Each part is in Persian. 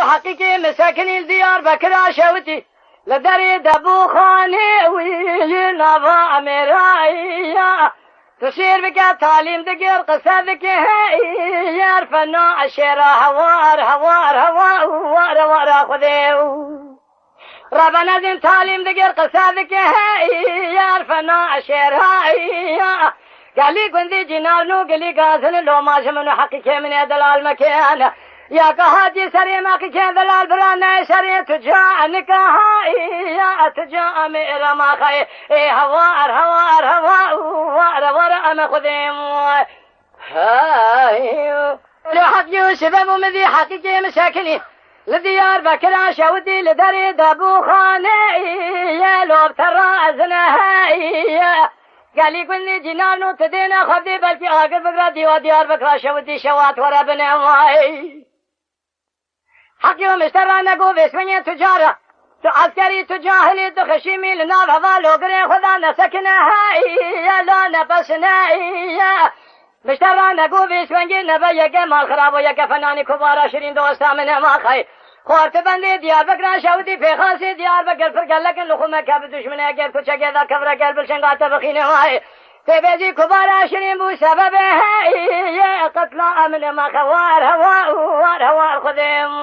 حقيقي مساكن الديار بكرا شوتي لدري دبو خاني وينافا مرايا تشير بك تعليم دقير قصدك هي يعرفنا الشيرة هوار هوار هوار هوار هوار خذيو ربنا زين تعليم دقير قصدك هي يعرفنا الشيرة هي قال لي كنت جنارنو قال لي قاسن لو ما شمنو حقيقي من دلال مكان يا كهاتي سري ما كي دلال برانا سري تجا نكاهي يا تجا ميرا ما خي هوار هوار هوار هوار انا خذيم هاي لحق يوسف ابو مذي حقيقي مساكني لديار بكرا شودي لدري دابو خاني يا لو ترى ازنهاي قال لي كل جنانو تدينا خبدي بلكي اخر بكرا ديار بكرا شودي شوات ورا بنواي حقي ومشترى نقو باسمي تجارة عسكري تجاهلي تخشيمي لنار هذا لوقري خذا نسكنها يا لا نفسنا يا مشترى نقو باسمي نبا مال خراب ويا فناني كبار 20 دوستا من ما خي خورت بندي ديار بكرا شودي في خاصي ديار بكر فرق لكن لخوما كاب دشمن اگر تو چگه دا كبر قلب شنغات بخينه ماي تبيجي كبار 20 بو سبب هي قتل امن ما خوار هوار خدم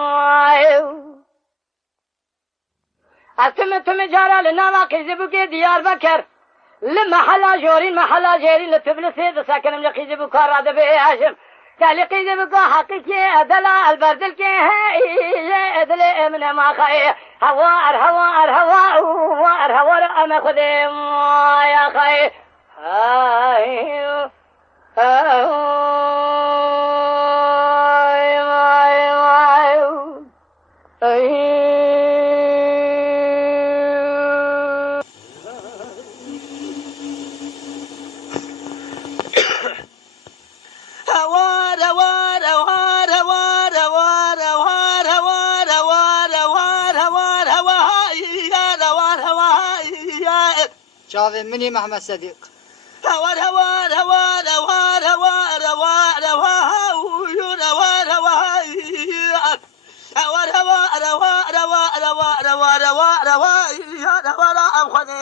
أتم جارا لنا ما قيزبو كي ديار بكر لمحلا جورين محلا جيرين لتبلسي ساكن من قيزبو كار هذا بهاشم قال قيزبو حقيقي أدلا البردل كي هي أدلا من ما خي هوار أنا خدم يا خي شافي مني محمد صديق هوار هوار هوار هوار هوار هوار هوار هوار هوار هوار هوار هوار هوار هوار هوار هوار هوار أخذي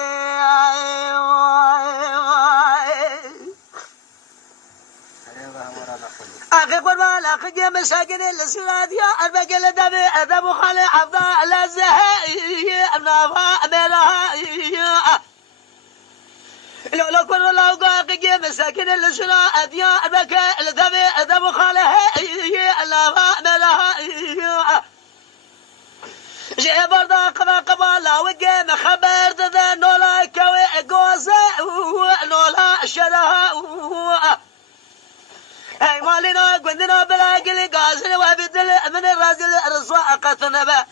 أخي قربان أخي مساكن السلاد يا البقل دبي أدب خالي عبد الزهي أبنافا أميرها لو كن لو قاقي مساكن الشنا أديا بك الذبي ذب خاله الله ملها جي بردا قبا لا وجه مخبر ذا نولا كوي جوزه نولا شرها اي مالنا قندنا بلاقي قازن وبدل من الرجل الرسوا قتنبه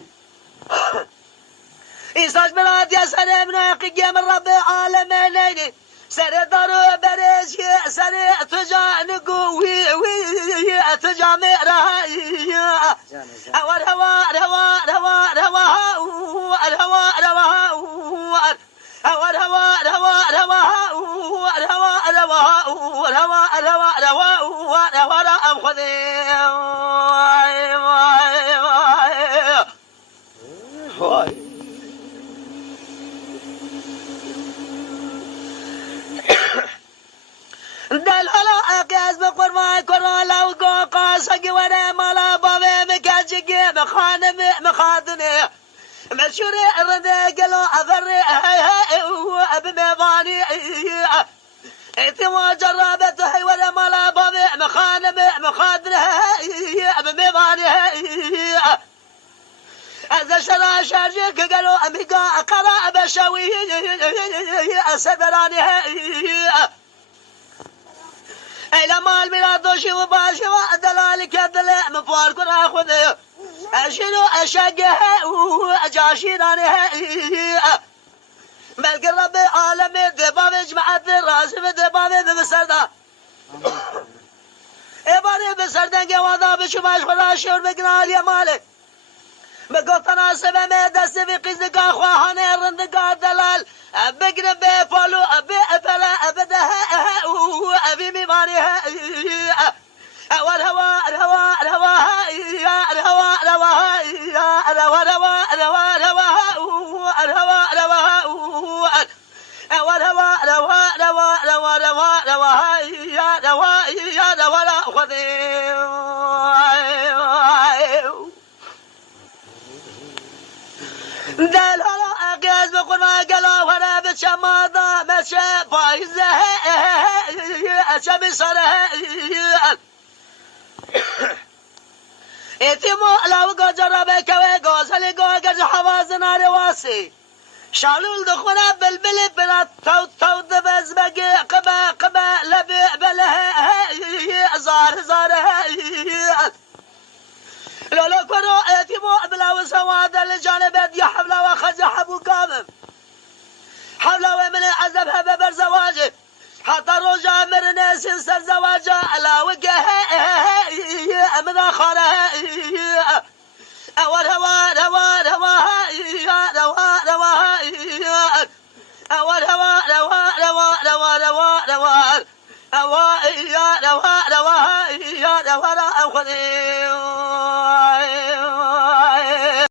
إنسان بلاد يا سلام ناقي من رب العالمين سر دارو بريش سر تجا نقوي وي تجا ميرها هوار هوار هوار هوار هوار هوار هوار هوار هوار هوار هوار هوار هوار هوار هوار هوار أم خذي دل هلا أكاز بقرماي كرالا وقاقاس أجوانا مالا بابي مكاجي مخانم مخادني مشوري الردى قالوا أفري بمباني اعتماد جرابته هي ولا مالا بابي مخانم مخادني بمباني أذا شرا شاجك قالوا أميقا قرأ بشوي أسدراني إلى مال ميلادوشي وباشي ودلالك دلع مفارق ناخذ أشنو أشقه وأجاشيرانه بلق رب العالمين دباب جماعة الراسم دباب بسردا إباني بسردن قوانا بشماش خلاشور بقنال يا مالك بقطنا سبمي دست في قزدك أخواهاني رندقا دلال بقرب بفولو بأفلا أبدها أبي مبانيها الهواء الهواء الهواء الهواء الهواء الهواء دل حالا اقیز بکن و گلا وره بچه مادا مچه پایزه اچه بسره ایتیمو علاو گجرا بکوه گازلی گوگج حواز ناری واسی شالول دخونه بلبلی بنا تو دبز بگی قبا لبی بله زار لولا كرو ايتيمو بلا وسواد لجانب يا حبلا وخز حبو كامم حبلا ومن عذبها ببر زواجه حتى رجع من ناس سر زواجه على وجهه من خاله اول هوا اول هوا